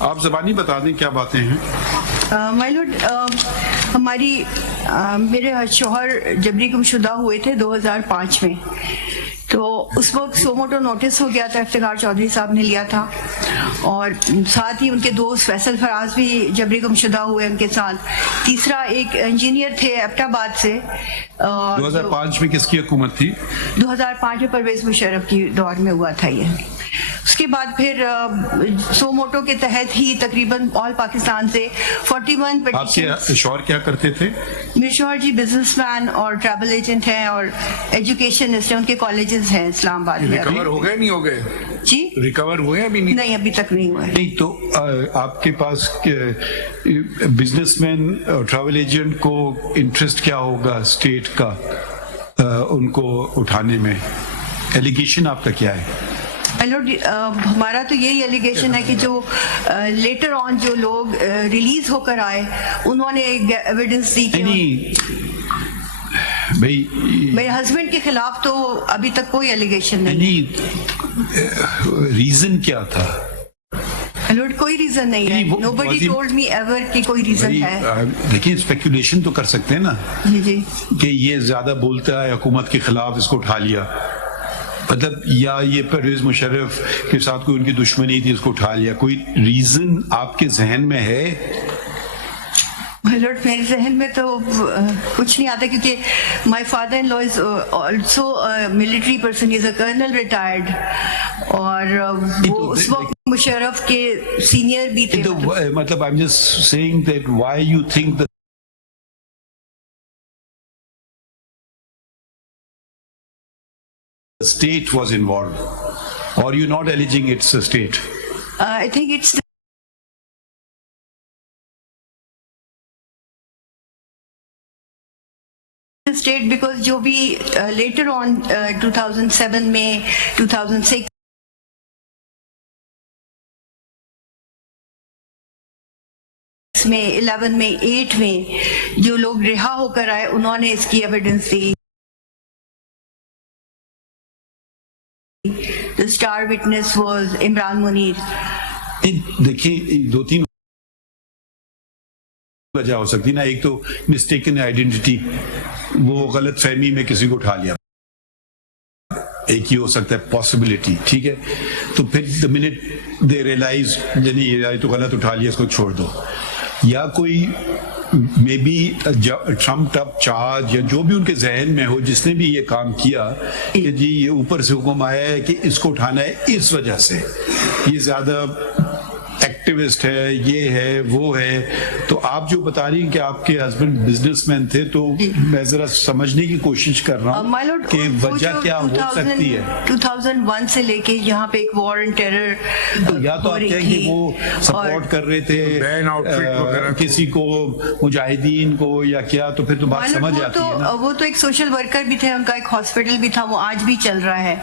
آپ زبانی بتا دیں کیا باتیں ہیں. مائی لارڈ، میرے شوہر جبری گم شدہ ہوئے تھے 2005 میں، تو اس وقت سوموٹو نوٹس ہو گیا تھا، افتخار چودھری صاحب نے لیا تھا، اور ساتھ ہی ان کے دوست فیصل فراز بھی جبری گم شدہ ہوئے ان کے ساتھ. تیسرا ایک انجینئر تھے ایبٹ آباد سے. 2005 میں کس کی حکومت تھی؟ 2005 میں پرویز مشرف کی دور میں ہوا تھا یہ. اس کے بعد پھر سو موٹو کے تحت ہی تقریباً آل پاکستان سے 41 پیٹیشن. آپ کے شوہر کیا کرتے تھے؟ میرے شوہر جی بزنس مین اور ٹریول ایجنٹ ہیں اور ایجوکیشنسٹ ہیں، ان کے کالجز ہیں اسلام آباد میں. ریکور ہو گئے نہیں ہو گئے؟ جی ریکور ہوئے ابھی نہیں، ابھی تک نہیں ہوئے. نہیں تو آپ کے پاس بزنس مین اور ٹریول ایجنٹ کو انٹرسٹ کیا ہوگا اسٹیٹ کا ان کو اٹھانے میں؟ ایلیگیشن آپ کا کیا ہے؟ ہمارا تو یہی ایلیگیشن ہے کہ جو لیٹر آن جو لوگ ریلیز ہو کر آئے انہوں نے ایویڈنس دی کہ میرے ہسبینڈ کے خلاف تو ابھی تک کوئی ایلیگیشن نہیں. ریزن کیا تھا؟ لارڈ کوئی ریزن نہیں ہے. Nobody told me ever کہ کوئی ریزن ہے. دیکھیں اسپیکولیشن تو کر سکتے ہیں نا جی کہ یہ زیادہ بولتا ہے حکومت کے خلاف، اس کو اٹھا لیا، مطلب یا یہ پرویز مشرف کے ساتھ کوئی ان کی دشمنی تھی، اس کو اٹھا لیا. کوئی ریزن آپ کے ذہن میں ہے؟ لارڈ میرے ذہن میں تو کچھ نہیں آتا، کیونکہ مائی father in law is also military person, is a colonel retired, اور وہ اس وقت مشرف کے سینئر بھی تھے. مطلب I am just seeing that why you think the state was involved, or you're not alleging it's a state? I think it's the state, because جو بھی later on 2007 میں 2006 میں 11 میں 8 میں جو لوگ رہا ہو کر آئے انہوں نے اس کی evidence the. The star witness was Imran Munir. دیکھیں دو تین وجہ ہو سکتی نا. ایک تو مسٹیکن آئیڈینٹی، وہ غلط فہمی میں کسی کو اٹھا لیا، ایک ہی ہو سکتا ہے پاسبلٹی، ٹھیک ہے. تو پھر the minute they realize یہ تو غلط اٹھا لیا، اس کو چھوڑ دو. یا کوئی مے بی ٹرمپڈ اپ چارج، یا جو بھی ان کے ذہن میں ہو جس نے بھی یہ کام کیا کہ جی یہ اوپر سے حکم آیا ہے کہ اس کو اٹھانا ہے، اس وجہ سے یہ زیادہ ایکٹیوسٹ ہے، یہ ہے وہ ہے. تو آپ جو بتا رہی ہیں کہ آپ کے ہسبینڈ بزنس مین تھے، تو میں ذرا سمجھنے کی کوشش کر رہا ہوں کہ وجہ کیا ہو سکتی ہے. 2001 سے لے کے یہاں پہ ایک وار اینڈ ٹیرر، یا تو آپ کہیں کہ وہ سپورٹ کر رہے تھے کسی کو، مجاہدین کو، یا کیا، تو پھر تو بات سمجھ آتی ہے نا. وہ تو ایک سوشل ورکر بھی تھے، ان کا ایک ہاسپٹل بھی تھا، وہ آج بھی چل رہا ہے.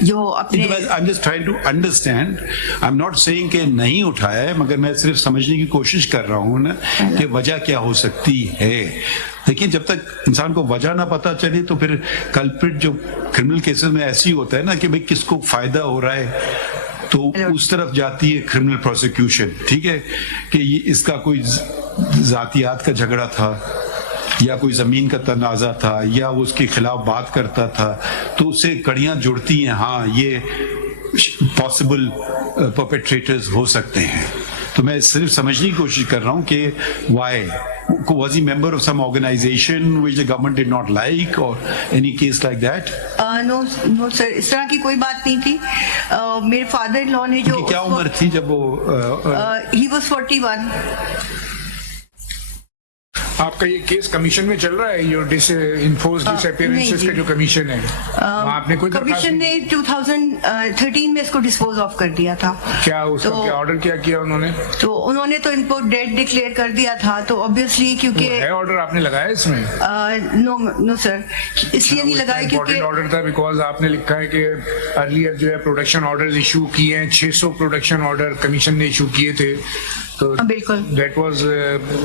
جو اپنے I'm just trying to understand. I'm not saying کہ نہیں اٹھایا ہے، مگر میں صرف سمجھنے کی کوشش کر رہا ہوں نا کہ وجہ کیا ہو سکتی ہے. دیکھیں جب تک انسان کو وجہ نہ پتا چلے تو پھر کلپریٹ جو کرمنل کیسز میں ایسی ہوتا ہے نا کہ بھئی کس کو فائدہ ہو رہا ہے، تو اس طرف جاتی ہے کرمنل پروسیکیوشن، ٹھیک ہے، کہ یہ اس کا کوئی ذاتیات کا جھگڑا تھا، یا کوئی زمین کا تنازع تھا، یا وہ اس کے خلاف بات کرتا تھا، تو اس سے کڑیاں جڑتی ہیں. ہاں یہ پاسبل پرپیٹریٹرز ہو سکتے ہیں. تو میں صرف سمجھنے کی کوشش کر رہا ہوں کہ Y was he member of some organization which the government did not like, or any case like that? No sir, اس طرح کی کوئی بات نہیں تھی. میرے فادر ان لا نے جو کیا عمر تھی جب وہ he was 41. آپ کا یہ کیس کمیشن میں چل رہا ہے، یہ انفورس ڈس اپیئرنسز کا جو کمیشن ہے، آپ نے کوئی کمیشن نے 2013 میں اس کو ڈسپوز آف کر دیا تھا. کیا اس کا کیا آرڈر کیا کیا انہوں نے؟ تو انہوں نے تو ان کو ڈیڈ ڈکلیئر کر دیا تھا. تو obviously کیونکہ ہے آرڈر آپ نے لگایا اس میں؟ نو سر، اس لیے نہیں لگایا کیونکہ آرڈر تھا، بیکاز آپ نے لکھا ہے کہ ارلیئر جو ہے پروڈکشن آرڈر ایشو کیے ہیں، 600 پروڈکشن آرڈر کمیشن نے ایشو کیے تھے. بالکل.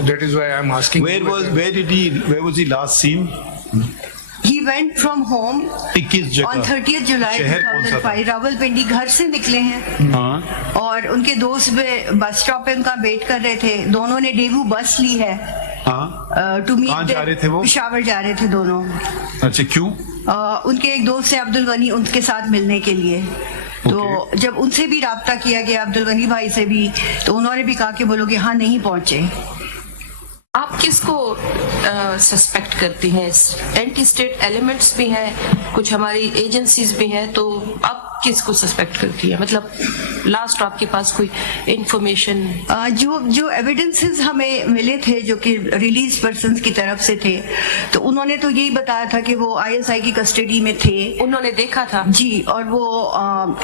That is why I'm asking. Where was he last seen? He went from home کس جگہ on 30th July 2005. راولپنڈی گھر سے نکلے ہیں اور ان کے دوست بس اسٹاپ پہ ان کا ویٹ کر رہے تھے. دونوں نے ڈیوو بس لی ہے ٹو میٹ. پشاور جا رہے تھے دونوں. اچھا کیوں؟ ان کے ایک دوست ہے عبد الغنی, ان کے ساتھ ملنے کے لیے. تو جب ان سے بھی رابطہ کیا گیا, عبد الغنی بھائی سے بھی, تو انہوں نے بھی کہا کہ وہ لوگ یہاں نہیں پہنچے. آپ کس کو سسپیکٹ کرتی ہیں؟ اینٹی اسٹیٹ ایلیمنٹس بھی ہیں, کچھ ہماری ایجنسیز بھی ہیں, تو آپ کس کو سسپیکٹ کرتی ہیں؟ مطلب لاسٹ آپ کے پاس کوئی انفارمیشن؟ جو ایویڈنسز ہمیں ملے تھے جو کہ ریلیز پرسنز کی طرف سے تھے, تو انہوں نے تو یہی بتایا تھا کہ وہ ISI کی کسٹڈی میں تھے. انہوں نے دیکھا تھا جی, اور وہ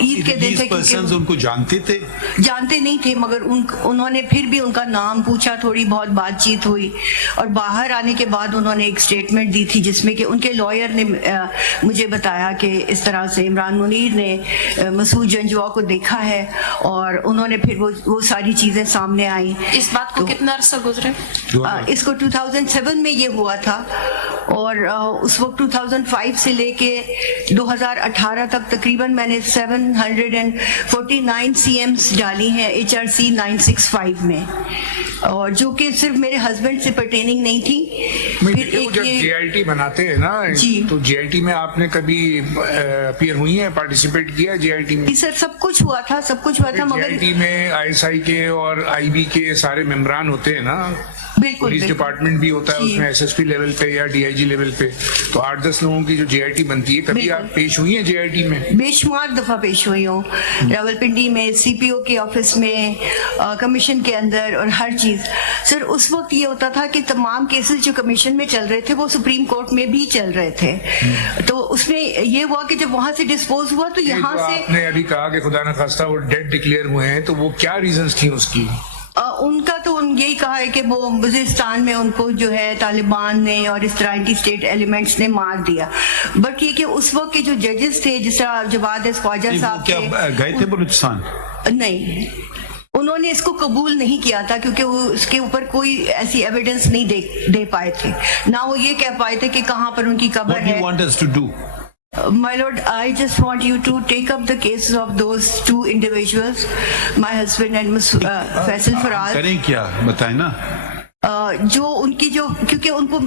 عید کے دن تھے. ان کو جانتے تھے؟ جانتے نہیں تھے, مگر انہوں نے پھر بھی ان کا نام پوچھا, تھوڑی بہت بات چیت ہوئی, اور باہر آنے کے بعد انہوں نے ایک اسٹیٹمنٹ دی تھی جس میں کہ ان کے لائر نے مجھے بتایا کہ اس طرح سے عمران منیر نے مسعود جنجوعہ کو دیکھا ہے, اور انہوں نے پھر وہ ساری چیزیں سامنے آئیں. اس بات کو کتنا عرصہ گزرے؟ اس کو 2007 میں یہ ہوا تھا, اور اس وقت 2005 سے لے کے 2018 تک تقریباً میں نے 749 CMs ڈالی ہیں HRC 965 میں, اور جو کہ صرف میرے ہسبینڈ سے پرٹیننگ نہیں تھی. جب GIT بناتے ہیں نا, تو GIT میں آپ نے کبھی اپیئر ہوئی ہیں, پارٹیسپیٹ کیا GIT میں؟ سر سب کچھ ہوا تھا, مگر GIT میں ISI کے اور IB کے سارے ممبران ہوتے ہیں نا, پولیس ڈپارٹمنٹ بھی ہوتا ہے اس میں, SSP لیول پہ یا DIG لیول پہ, تو 8-10 لوگوں کی جو GIT بنتی ہے, کبھی آپ پیش ہوئی ہیں GIT میں؟ بے شمار دفعہ پیش ہوئی ہوں, راولپنڈی میں, CPO کے آفس میں, کمیشن کے اندر, اور ہر چیز. سر اس وقت یہ ہوتا تھا کہ تمام کیسز جو کمیشن میں چل رہے تھے وہ سپریم کورٹ میں بھی چل رہے تھے, تو اس میں یہ ہوا کہ جب وہاں سے ڈسپوز ہوا تو یہاں سے. آپ نے ابھی کہا کہ خدا نخواستہ وہ ڈیڈ ڈکلیئر ہوئے ہیں, تو وہ کیا ریزنز تھیں اس کی؟ ان کا تو یہی کہا ہے کہ وہ وزیرستان میں ان کو جو ہے طالبان نے اور اس طرح اینٹی اسٹیٹ ایلیمنٹس نے مار دیا. بٹ یہ کہ اس وقت کے جو ججز تھے, جس طرح جواد خواجہ صاحب کیا گئے تھے بلوچستان؟ نہیں, انہوں نے اس کو قبول نہیں کیا تھا کیونکہ وہ اس کے اوپر کوئی ایسی ایویڈنس نہیں دے پائے تھے, نہ وہ یہ کہہ پائے تھے کہ کہاں پر ان کی قبر ہے. My lord, I just want you to take up the cases of those two individuals, my husband and Tehsil Faraz. کریں کیا بتائیں نا, جو ان کی جو, کیونکہ ان کو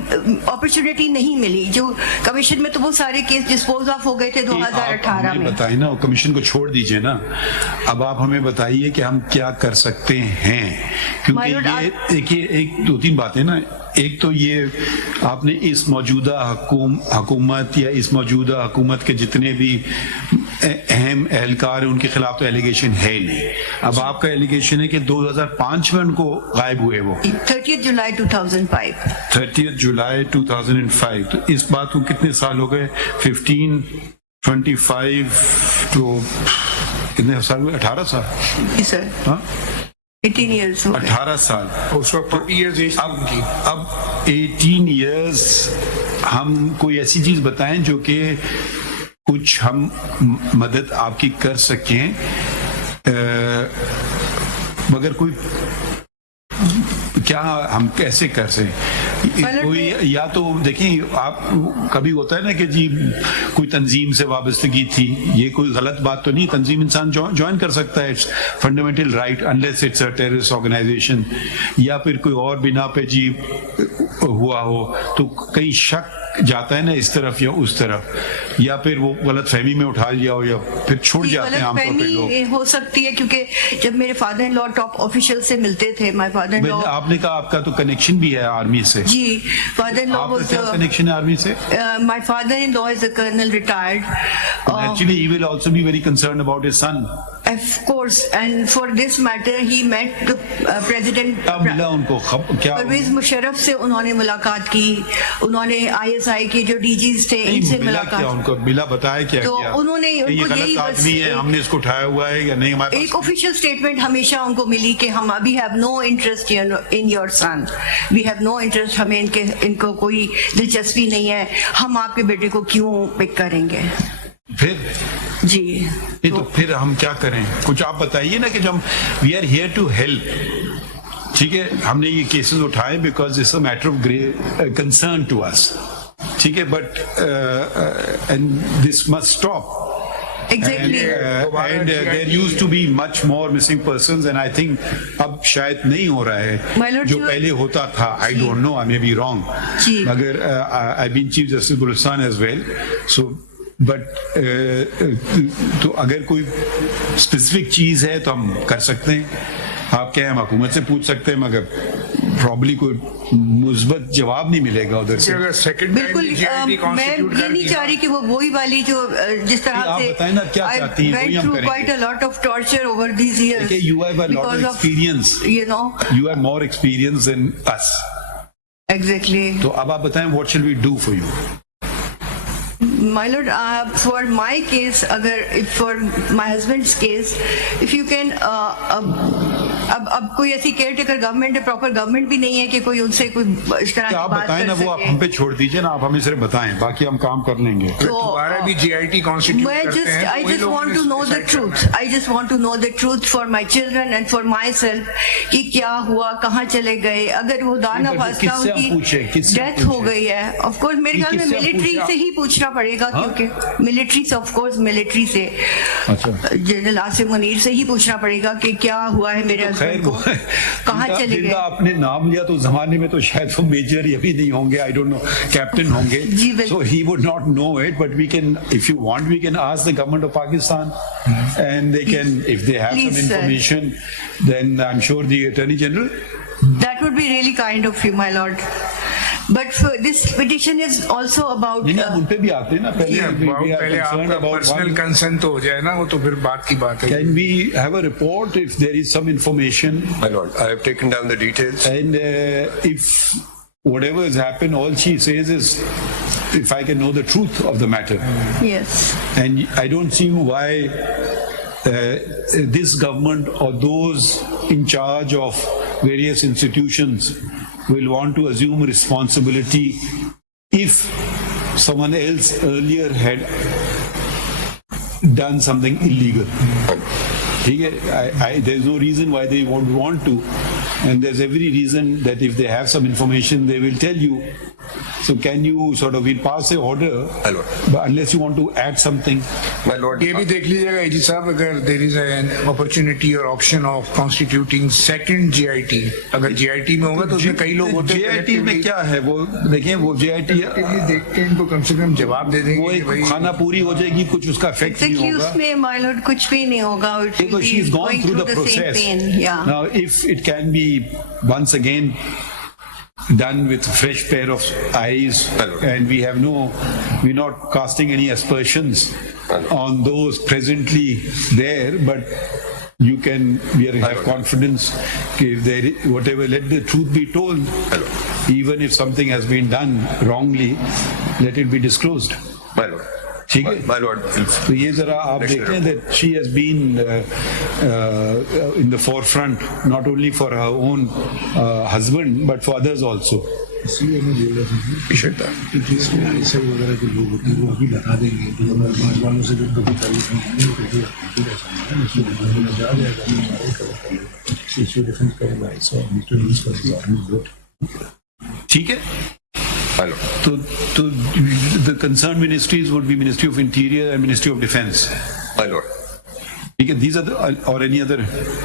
اپرچونٹی نہیں ملی, جو کمیشن میں تو وہ سارے کیس ڈسپوز آف ہو گئے تھے 2018 میں. بتائیں نا, کمیشن کو چھوڑ دیجئے نا, اب آپ ہمیں بتائیے کہ ہم کیا کر سکتے ہیں, کیونکہ یہ دیکھیے 2-3 باتیں نا. ایک تو یہ آپ نے اس موجودہ حکومت یا اس موجودہ حکومت کے جتنے بھی اہم اہلکار ہیں ان کے خلاف تو ایلیگیشن ہے نہیں. اب آپ کا ایلیگیشن ہے کہ 2005 میں ان کو غائب ہوئے, وہ 30th July 2005. 30th July 2005. تو اس بات کو کتنے سال ہو گئے؟ 25 تو کتنے سال ہوئے؟ 18 سال. جی سر. ہاں 18 years. 18 سال. اس وقت 40 years. اب 18 years ہم کوئی ایسی چیز بتائیں جو کہ کچھ ہم مدد آپ کی کر سکیں, مگر کوئی کیا ہم کیسے کر سکیں؟ کوئی یا تو دیکھیں, آپ کبھی ہوتا ہے نا کہ جی کوئی تنظیم سے وابستگی تھی, یہ کوئی غلط بات تو نہیں, تنظیم انسان جوائن کر سکتا ہے, fundamental right, unless it's a terrorist organisation, یا پھر کوئی اور بنا پہ جی ہوا ہو تو کہیں شک جاتا ہے نا اس طرف یا اس طرف, یا پھر وہ غلط فہمی میں اٹھا لیا ہو, یا پھر چھوڑ جاتے ہیں عام طور پہ لوگ. ہو سکتی ہے کیونکہ جب میرے father in law top official سے ملتے تھے, مائی فادر ان لا, آپ نے کہا آپ کا تو کنیکشن بھی ہے آرمی سے. جی, father in law was connection ہے آرمی سے. My father in law is a colonel retired. Actually, he will also be very concerned about his son. Of course, and for this matter, he met the President. ملا ان کو کیا پرویز مشرف سے انہوں نے ملاقات کی, انہوں نے ISI کے جو DGs تھے ان سے ملاقات. ان کو ملا بتایا کیا تو انہوں نے ان کو یہی آدمی ہے, ہم نے اس کو اٹھایا ہوا ہے یا نہیں, ہمارے ایک آفیشیل اسٹیٹمنٹ ہمیشہ ان کو ملی کہ ہم ابھی have no interest in your son, we have no interest, ہمیں ان کو کوئی دلچسپی نہیں ہے, ہم آپ کے بیٹے کو کیوں پک کریں گے. پھر جی تو پھر ہم کیا کریں, کچھ آپ بتائیے نا کہ جب we are here to help, ٹھیک ہے, ہم نے یہ کیسز اٹھائے because it's a matter of great concern to us, ٹھیک ہے, but and this must stop. Exactly. And there used to be much more missing persons, and I think اب شاید نہیں ہو رہا ہے جو پہلے ہوتا تھا. I don't know, I may be wrong. مگر I've been Chief Justice Gulistan as well. So but تو اگر کوئی اسپیسیفک چیز ہے تو ہم کر سکتے ہیں. آپ کیا ہم حکومت سے پوچھ سکتے ہیں, مگر پرابلی کوئی مثبت جواب نہیں ملے گا ادھر سے. بالکل, میں یہ نہیں چاہ رہی کہ وہ وہی والی جو جس طرح سے آپ بتائیں نا کیا چاہتی ہیں, وہی ہم کریں گے. quite a lot of torture over these years. You have a lot of experience. You know. You have more experience than us. Exactly. تو اب آپ بتائیں what shall we do for you? My lord, for my case, for my husband's case, if you can, اب کوئی ایسی care taker government ہے, proper government بھی نہیں ہے کہ کوئی ان سے کوئی اس طرح کی آپ بات بتائیں نا, کر وہ آپ سکے. ہم پہ چھوڑ دیجئے نا, آپ ہمیں صرف بتائیں, باقی ہم کام کر لیں گے. دوبارہ بھی جی آئی ٹی کانسٹیٹیوٹ کرتے ہیں. I just want to know the truth. I just want to know the truth for my children and for myself کہ کیا ہوا, کہاں چلے گئے. اگر وہ دانا فاستہ ان کی ڈیتھ ہو گئی ہے, آف کورس میرے خیال میں ملٹری سے ہی پوچھنا پڑے گا, کیونکہ ملٹری سے, آف کورس ملٹری سے, جنرل آصف منیر سے ہی پوچھنا پڑے گا کہ کیا ہوا ہے میرے ہسبینڈ کو, کہاں چلے گئے. آپ نے نام لیا تو زمانے میں تو شاید وہ میجر یہ بھی نہیں ہوں گے, آئی ڈونٹ نو, کیپٹن ہوں گے. So he would not know it, but we can, if you want, we can ask the government of Pakistan, and they can, if they have some information, then I'm sure the Attorney General. That would be really kind of you, my lord. But for this petition is also about. ان پہ بھی آتے ہیں نا, پہلے آپ کا personal concern تو ہو جائے نا, وہ تو پھر بات کی بات ہے. Can we have a report if there is some information? My lord, I have taken down the details. And if whatever has happened, all she says is, if I can know the truth of the matter. Yes. And I don't see why this government or those in charge of various institutions will want to assume responsibility if someone else earlier had done something illegal. There's no reason why they won't want to, and there's every reason that if they have some information they will tell you. So can you sort of, we'll pass an order, but unless you want to add something. My lord, یہ بھی دیکھ لیجیے گا جی صاحب, اگر there is an opportunity or option of constituting second GIT, اگر GIT میں ہوگا تو اس میں کئی لوگ ہوتے ہیں. GIT میں کیا ہے, وہ دیکھیں, وہ GIT دیکھ کے ان کو کم سے کم جواب دے دیں گے, وہ ایک کھانا پوری ہو جائے گی, کچھ اس کا افیکٹ نہیں ہوگا. اس میں my lord کچھ بھی نہیں ہوگا. Because she's gone through the process. Now if it can be once again done with a fresh pair of eyes, and we're not casting any aspersions on those presently there, but we have confidence if whatever, let the truth be told. Even if something has been done wrongly, let it be disclosed. my lord. My lord, تو یہ ذرا آپ دیکھیں that she has been in the forefront, not only for her own husband but for others also. ٹھیک ہے, تو the concerned ministries would be Ministry of Interior and Ministry of Defence. My lord. Okay, these are or any other?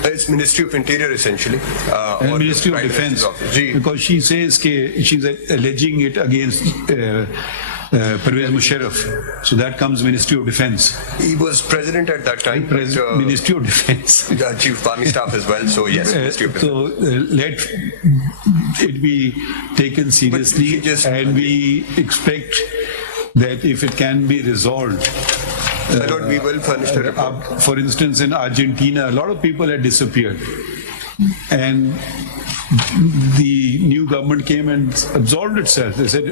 It's Ministry of Interior essentially. And Ministry of Defence. Because she says she's alleging it against Pervez Musharraf. So that comes Ministry of Defence. He was president at that time. Ministry of Defence. Chief of Army Staff as well. So yes, Ministry of Defence. So let it be taken seriously, and we expect that if it can be resolved. My lord, we will furnish the report. For instance, in Argentina, a lot of people had disappeared, and the new government came and absolved itself. They said,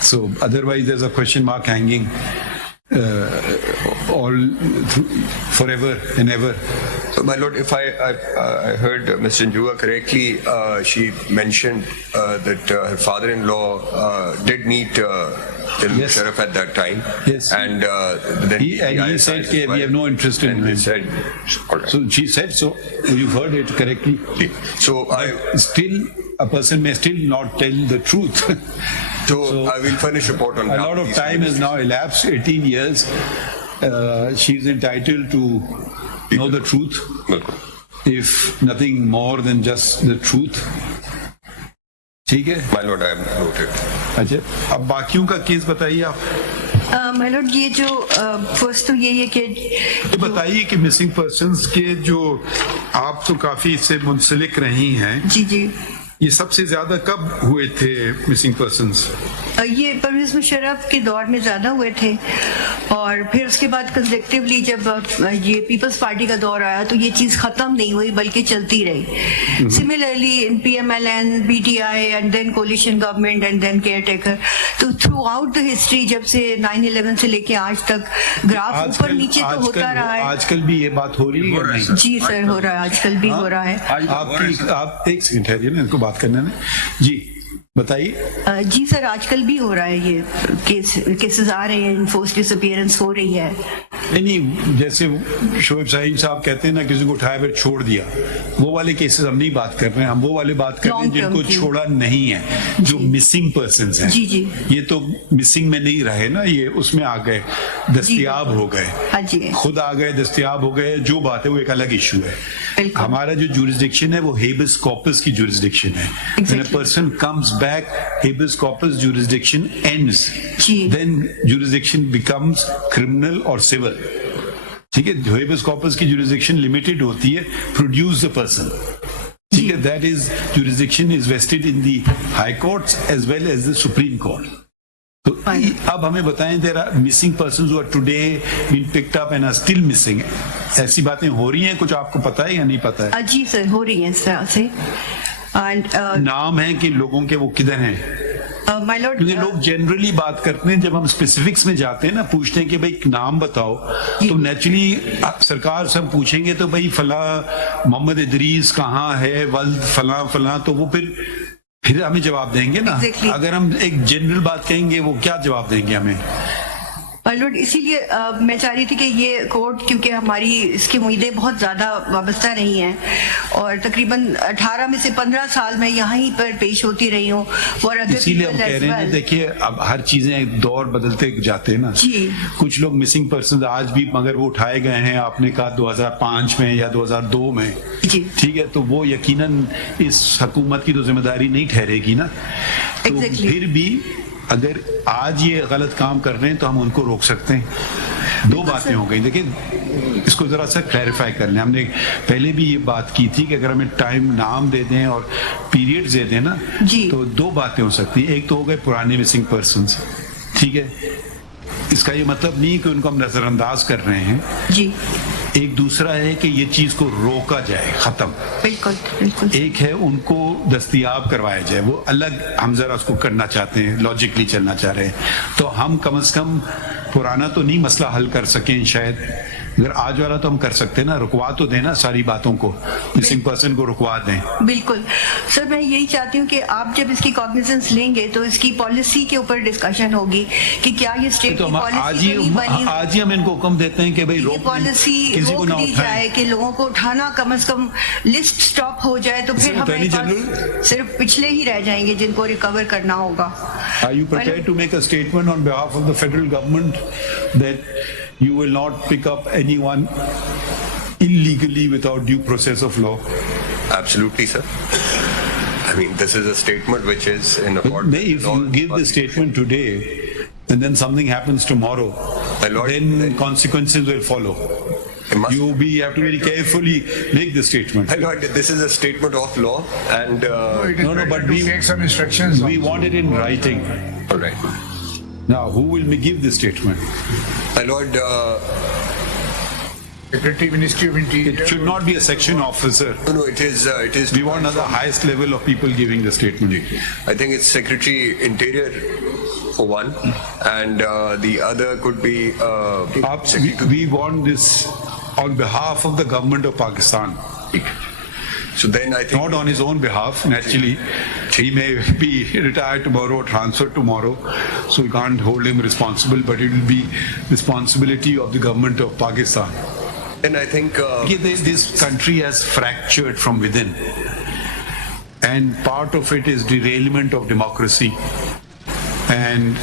So otherwise, there's a question mark hanging. Or forever and ever. So, my lord, if I heard Ms. Janjua correctly, she mentioned that her father-in-law did meet Yes. Sheriff at that time. Yes. And then He said that we have no interest in him. Said, all right. So she said so. You've heard it correctly. So Still, a person may still not tell the truth. So I will furnish report on A that. lot of time has now elapsed, 18 years. She's entitled to know the truth, if nothing more than just the truth. ٹھیک ہے My lord, I have noted. اچھا اب باقیوں کا case بتائیے آپ. مائی lord یہ جو فرسٹ تو یہی ہے کہ یہ بتائیے کہ مسنگ پرسنس کے جو آپ تو کافی اس سے منسلک رہی ہیں, جی جی یہ سب سے زیادہ کب ہوئے تھے مسنگ پرسنس؟ یہ پرویز مشرف کے دور میں زیادہ ہوئے تھے, اور پھر اس کے بعد کنزیکٹیولی جب یہ پیپلز پارٹی کا دور آیا تو یہ چیز ختم نہیں ہوئی بلکہ چلتی رہی. Similarly in P M L N, P T I and then coalition government and then care taker, تو تھرو آؤٹ دا ہسٹری جب سے 9/11 سے لے کے آج تک گراف اوپر نیچے تو ہوتا رہا ہے. آج کل بھی یہ بات ہو رہی ہے؟ جی سر ہو رہا ہے, آج کل بھی ہو رہا ہے. آپ ایک سیکنڈ ٹھہریے نا, ان کو بات کرنے میں. جی بتائیے. جی سر آج کل بھی ہو رہا ہے, یہ کیسز آ رہے ہیں, انفورس ڈس اپیئرنس ہو رہی ہے. نہیں جیسے شعیب صاحب کہتے ہیں نا کسی کو اٹھایا پھر چھوڑ دیا, وہ والے کیسز ہم نہیں بات کر رہے ہیں, ہم وہ والے بات کر رہے ہیں جن کو چھوڑا نہیں ہے, جو مسنگ پرسنز ہیں. جی جی یہ تو مسنگ میں نہیں رہے نا, یہ اس میں آ گئے, دستیاب ہو گئے, خود آ گئے, دستیاب ہو گئے. جو بات ہے وہ ایک الگ ایشو ہے. ہمارا جو جورسڈکشن ہے وہ ہیبس کارپس کی جورسڈکشن ہے. When a person comes back, habeas corpus jurisdiction ends. Then jurisdiction becomes criminal or civil. ٹھیک ہے, habeas corpus کی jurisdiction limited ہوتی ہے, produce the person. ٹھیک ہے, that is jurisdiction is vested in the high courts as well as the Supreme Court. تو اب ہمیں بتائیں, there are missing persons who are today been picked up and are still missing. ایسی باتیں ہو رہی ہیں, کچھ آپ کو پتا ہے یا نہیں پتا ہے؟ جی سر ہو رہی ہیں اس طرح سے. نام ہے کہ لوگوں کے وہ کدھر ہیں؟ کیونکہ لوگ جنرلی بات کرتے ہیں, جب ہم اسپیسیفکس میں جاتے ہیں نا, پوچھتے ہیں کہ بھائی نام بتاؤ, تو نیچرلی سرکار سے ہم پوچھیں گے تو بھائی فلاں محمد ادریس کہاں ہے, ولد فلاں فلاں, تو وہ پھر ہمیں جواب دیں گے نا. اگر ہم ایک جنرل بات کہیں گے وہ کیا جواب دیں گے ہمیں؟ لارڈ اسی لیے میں چاہ رہی تھی کہ یہ کورٹ, کیونکہ ہماری اس کی امیدیں بہت زیادہ وابستہ رہی ہیں, اور تقریباً 18 میں سے 15 سال میں یہاں ہی پر پیش ہوتی رہی ہوں. اسی لیے ہم کہہ رہے ہیں, دیکھیے اب ہر چیزیں دور بدلتے جاتے ہیں نا. کچھ لوگ مسنگ پرسنز آج بھی مگر وہ اٹھائے گئے ہیں, آپ نے کہا 2005 میں یا 2002 میں, ٹھیک ہے, تو وہ یقیناً اس حکومت کی تو ذمہ داری نہیں ٹھہرے گی نا. تو پھر بھی اگر آج یہ غلط کام کر رہے ہیں تو ہم ان کو روک سکتے ہیں. دو باتیں ہو گئی. دیکھیں اس کو ذرا سا کلیریفائی کر لیں. ہم نے پہلے بھی یہ بات کی تھی کہ اگر ہمیں ٹائم نام دے دیں اور پیریڈ دے دیں نا, تو دو باتیں ہو سکتی ہیں. ایک تو ہو گئے پرانے مسنگ پرسنس, ٹھیک ہے, اس کا یہ مطلب نہیں کہ ان کو ہم نظر انداز کر رہے ہیں. ایک دوسرا ہے کہ یہ چیز کو روکا جائے, ختم. بالکل. ایک ہے ان کو دستیاب کروایا جائے, وہ الگ ہم ذرا اس کو کرنا چاہتے ہیں, لاجکلی چلنا چاہ رہے ہیں. تو ہم کم از کم پرانا تو نہیں مسئلہ حل کر سکیں شاید, اگر آج والا تو ہم کر سکتے ہیں نا, رکوا تو دیں نا ساری باتوں کو, مسنگ پرسن کو رکوا دیں. بالکل سر, میں یہی چاہتی ہوں کہ آپ جب اس کی کاگنیزنس لیں گے تو اس کی پالیسی کے اوپر ڈسکشن ہوگی کہ کیا یہ اسٹیٹ کی پالیسی بنی. آج ہی ہم ان کو حکم دیتے ہیں کہ بھائی پالیسی روک دی جائے, کہ لوگوں کو اٹھانا کم از کم لسٹ سٹاپ ہو جائے, تو پھر ہم صرف پچھلے ہی رہ جائیں گے جن کو ریکور کرنا ہوگا. Are you prepared to make a statement on behalf of the federal government that you will not pick up anyone illegally without due process of law? Absolutely, sir. I mean, this is a statement which is in accordance with if you give the statement today and then something happens tomorrow, then consequences will follow. You have to very carefully make the statement. My lord, this is a statement of law, and no, but we take some instructions. We want it in writing. All right. Now, who will give the statement? My lord, Secretary, Ministry of Interior. It should not be a section officer. No, it is. We want the highest level of people giving the statement. I think it's Secretary Interior for one, and the other could be. We want this on behalf of the government of Pakistan. So then I think Not on his own behalf, naturally. He may be retired tomorrow or transferred tomorrow, so we can't hold him responsible, but it will be responsibility of the government of Pakistan. then I think This country has fractured from within, and part of it is derailment of democracy, and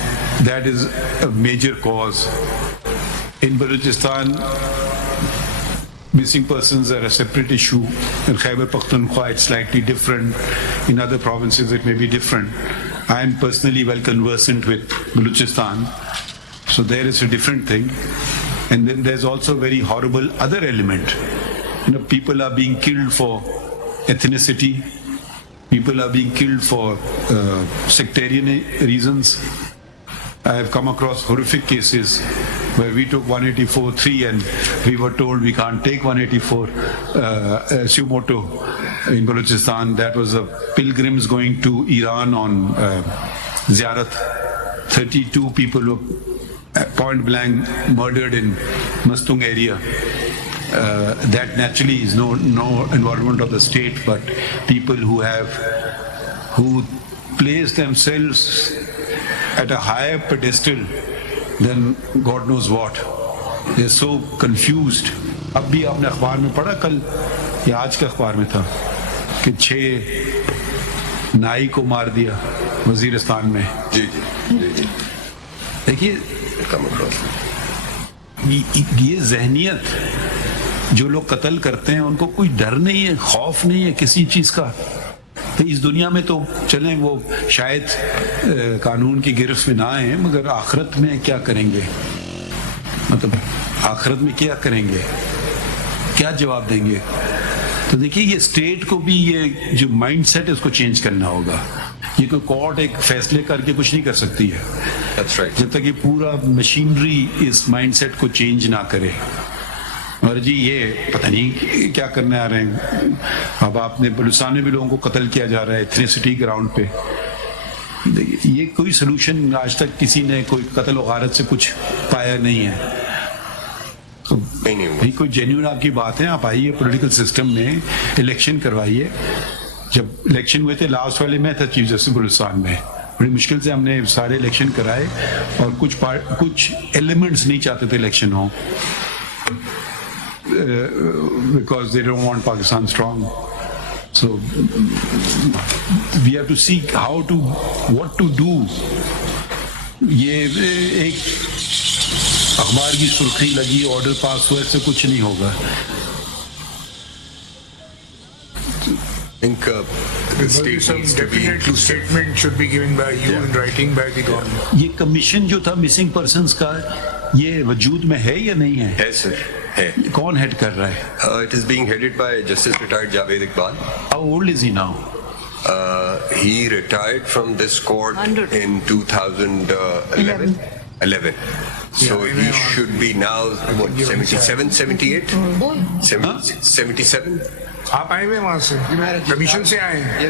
that is a major cause. In Balochistan, missing persons are a separate issue. In Khyber Pakhtunkhwa, it's slightly different. In other provinces, it may be different. I am personally well conversant with Balochistan, so there is a different thing. And then there's also a very horrible other element. People are being killed for ethnicity. People are being killed for sectarian reasons. I have come across horrific cases where we took 184.3 and we were told we can't take 184 sumoto in Balochistan. That was pilgrims going to Iran on ziyarat. 32 people were point blank murdered in Mastung area. That naturally is no involvement of the state, but people who place themselves at a higher pedestal than God knows what. They're so confused. اب بھی آپ نے اخبار میں پڑھا کل یا آج کے اخبار میں تھا کہ 6 نائی کو مار دیا وزیرستان میں. جی دیکھیے یہ ذہنیت جو لوگ قتل کرتے ہیں ان کو کوئی ڈر نہیں ہے, خوف نہیں ہے کسی چیز کا. تو اس دنیا میں تو چلیں وہ شاید قانون کی گرفت میں نہ آئیں, مگر آخرت میں کیا کریں گے؟ مطلب آخرت میں کیا کریں گے, کیا جواب دیں گے؟ تو دیکھیے یہ اسٹیٹ کو بھی یہ جو مائنڈ سیٹ ہے اس کو چینج کرنا ہوگا. یہ کوئی کورٹ ایک فیصلے کر کے کچھ نہیں کر سکتی ہے جب تک یہ پورا مشینری اس مائنڈ سیٹ کو چینج نہ کرے. اور جی یہ پتہ نہیں کیا کرنے آ رہے ہیں. اب آپ نے بلوچستان میں بھی لوگوں کو قتل کیا جا رہا ہے ایتھنیسٹی گراؤنڈ پہ. یہ کوئی سلوشن آج تک کسی نے کوئی قتل و غارت سے کچھ پایا نہیں ہے. نہیں کوئی جینیون آپ کی بات ہے, آپ آئیے پولیٹیکل سسٹم میں الیکشن کروائیے. جب الیکشن ہوئے تھے لاسٹ والے میں تھا چیف جسٹس بلوچستان میں, بڑی مشکل سے ہم نے سارے الیکشن کرائے اور کچھ ایلیمنٹس نہیں چاہتے تھے الیکشن ہوں because they don't want Pakistan strong. So we have to see what to do. یہ ایک اخبار کی سرخی لگی, آرڈر پاس ہوا, سے کچھ نہیں ہوگا. I think some definite statement should be given by you in writing by the government. یہ کمیشن جو تھا مسنگ پرسنس کا, یہ وجود میں ہے یا نہیں ہے؟ ہے سر, ہے. کون ہیڈ کر رہا ہے؟ It is being headed by Justice retired Javed Iqbal. How old is he now? He retired from this court in 2011. So he should be now what, 77, 78? 77? آپ آئے ہوئے وہاں سے, کمیشن سے آئے ہیں,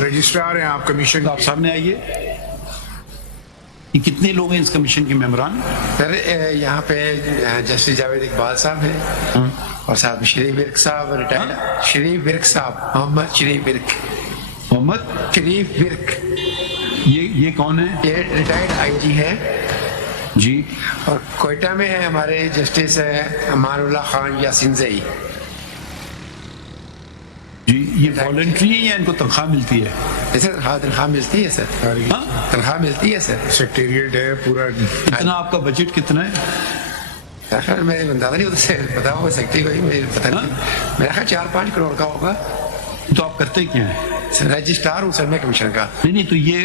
رجسٹرار ہیں آپ کمیشن. تو آپ سامنے آئیے. یہ کتنے لوگ ہیں اس کمیشن کے ممبران؟ سر یہاں پہ جسٹس جاوید اقبال صاحب ہیں اور صاحب شریف ورک صاحب ریٹائرڈ, شریف ورک صاحب, محمد شریف ورک. محمد شریف ورک یہ کون ہے؟ یہ ریٹائرڈ آئی جی ہے جی. اور کوئٹہ میں ہے ہمارے جسٹس امان اللہ خان یاسین زئی. جی یہ والنٹری ہے یا ان کو تنخواہ ملتی ہے؟ سر ہاں تنخواہ ملتی ہے سر, تنخواہ ملتی ہے سر. سیکٹریٹ ہے پورا. کتنا آپ کا بجٹ کتنا ہے؟ سر میرے اندازہ نہیں ہوتا سے پتا ہوگا سیکٹری کو, مجھے پتہ نہیں, میرا خیال 4-5 کروڑ کا ہوگا. تو آپ کرتے کیا ہیں؟ سر رجسٹرار ہوں سر میں کمیشن کا. نہیں تو یہ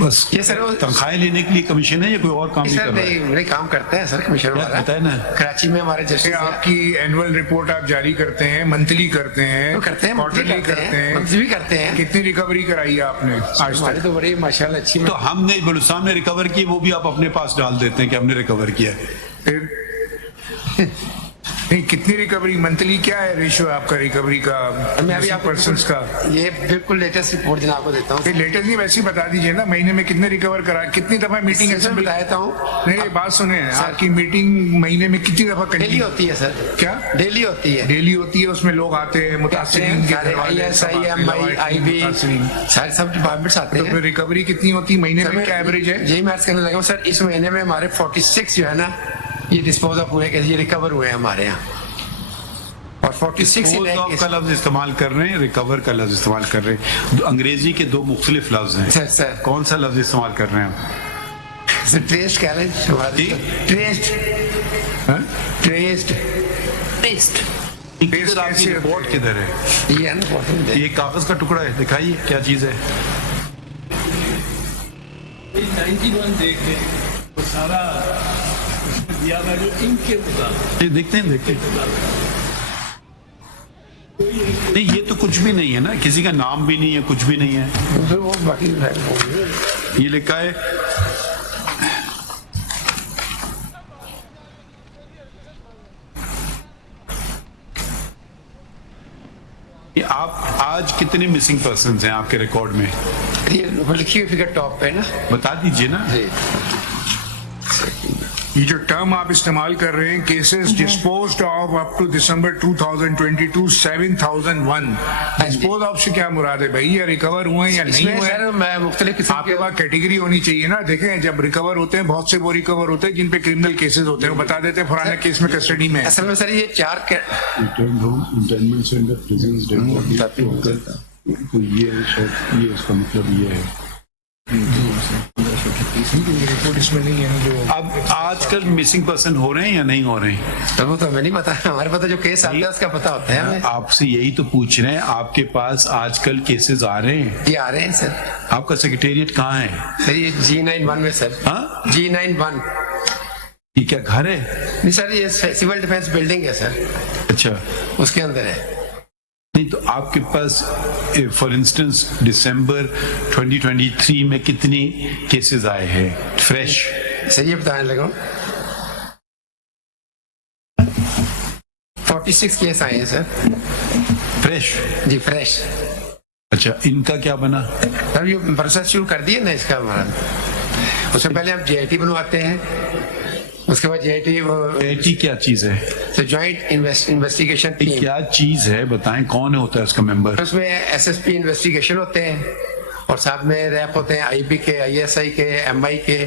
بس یہ سر تنخواہیں لینے کے لیے کمیشن ہے یا کوئی اور کام بھی کر رہا ہے؟ نہیں کام کرتا ہے سر کمیشن والا. بتائیں نا. کراچی میں ہمارے جیسے آپ کی اینول رپورٹ آپ جاری کرتے ہیں, منتھلی کرتے ہیں, کوارٹرلی کرتے ہیں, منتھلی بھی کرتے ہیں. کتنی ریکوری کرائی ہے آپ نے آج تک؟ تو بڑی ماشاءاللہ اچھی. تو ہم نے بلوچستان میں ریکور کی, وہ بھی آپ اپنے پاس ڈال دیتے ہیں کہ ہم نے ریکور کیا ہے. پھر نہیں کتنی ریکوری منتھلی کیا ہے ریشو آپ کا ریکوری کا میں ابھی آپ پرسنس کا؟ یہ بالکل لیٹسٹ رپورٹ جناب کو دیتا ہوں. لیٹسٹ نہیں ویسے ہی بتا دیجیے نا, مہینے میں کتنے ریکور کرا, کتنی دفعہ میٹنگ بتا دیتا ہوں. نہیں بات سنیں, آپ کی میٹنگ مہینے میں کتنی دفعہ ڈیلی ہوتی ہے سر. کیا ڈیلی ہوتی ہے؟ ڈیلی ہوتی ہے, اس میں لوگ آتے ہیں متاثرین کے گھر والے, سارے سب ڈپارٹمنٹس آتے ہیں. ریکوری کتنی ہوتی ہے مہینے میں, کیا ایوریج ہے؟ یہی میں عرض کرنے لگا ہوں سر, اس مہینے میں ہمارے 46 جو ہے نا یہ ڈسپوز آف ہوئے, یہ ریکور ہوئے ہیں ہمارے یہاں. اور 46 کا لفظ استعمال کر رہے ہیں, ریکور کا لفظ استعمال کر رہے ہیں. انگریزی کے دو مختلف لفظ ہیں سر. کون سا لفظ استعمال کر رہے ہیں آپ؟ سر ٹریسڈ کہہ رہے ہیں. آپ کی رپورٹ کدھر ہے؟ یہ کاغذ کا ٹکڑا ہے, دکھائیے کیا چیز ہے. 91 دیکھیں وہ سارا دیا ہوا جو ان کے مطابق دیکھتے ہیں نہیں, یہ تو کچھ بھی نہیں ہے نا, کسی کا نام بھی نہیں ہے, کچھ بھی نہیں ہے. یہ لکھا ہے آپ آج کتنے مسنگ پرسنز ہیں آپ کے ریکارڈ میں؟ لکھی ہوئی فگر ٹاپ پہ نا, بتا دیجئے نا. یہ جو ٹرم آپ استعمال کر رہے ہیں, cases disposed of up to December 2022 7001, dispose of سے کیا مراد ہے بھائی؟ یا ریکور ہوئے ہیں یا نہیں ہوئے؟ میں مختلف آپ کے پاس کیٹیگری ہونی چاہیے نا. دیکھیں جب ریکور ہوتے ہیں بہت سے وہ ریکور ہوتے ہیں جن پہ کرمنل کیسز ہوتے ہیں, وہ بتا دیتے ہیں فلانا کیس میں کسٹڈی میں. اصل میں سر یہ 4 یہ اس کا مطلب یہ ہے اس میں نہیں ہے. جو اب آج کل مسنگ پرسن ہو رہے ہیں یا نہیں ہو رہے ہیں؟ وہ تو ہمیں نہیں پتا, ہمارے پاس جو کیس آتا ہے اس کا پتا ہوتا ہے ہمیں. آپ سے یہی تو پوچھ رہے ہیں, آپ کے پاس آج کل کیسز آ رہے ہیں؟ یہ آ رہے ہیں سر. آپ کا سیکریٹریٹ کہاں ہے سر؟ یہ G91 میں سر. ہاں G91 یہ کیا گھر ہے؟ نہیں سر, یہ سول ڈیفینس بلڈنگ ہے سر. اچھا, اس کے اندر ہے. نہیں تو آپ کے پاس فار انسٹنس دسمبر 2023 میں کتنی کیسز آئے ہیں فریش؟ سر یہ بتانے لگا 46 کیس آئے ہیں سر. فریش؟ جی فریش. اچھا, ان کا کیا بنا؟ سر یہ پروسیس شروع کر دیے نا اس کا ہمارا. اس سے پہلے ہم JIT بنواتے ہیں, اس کے بعد JIT کیا چیز ہے؟ Joint investigation team. کیا چیز ہے بتائیں, کون ہوتا ہے اس کا ممبر؟ اس میں SSP انویسٹیگیشن ہوتے ہیں, اور ساتھ میں ریپ ہوتے ہیں IB کے, ISI کے, MI کے,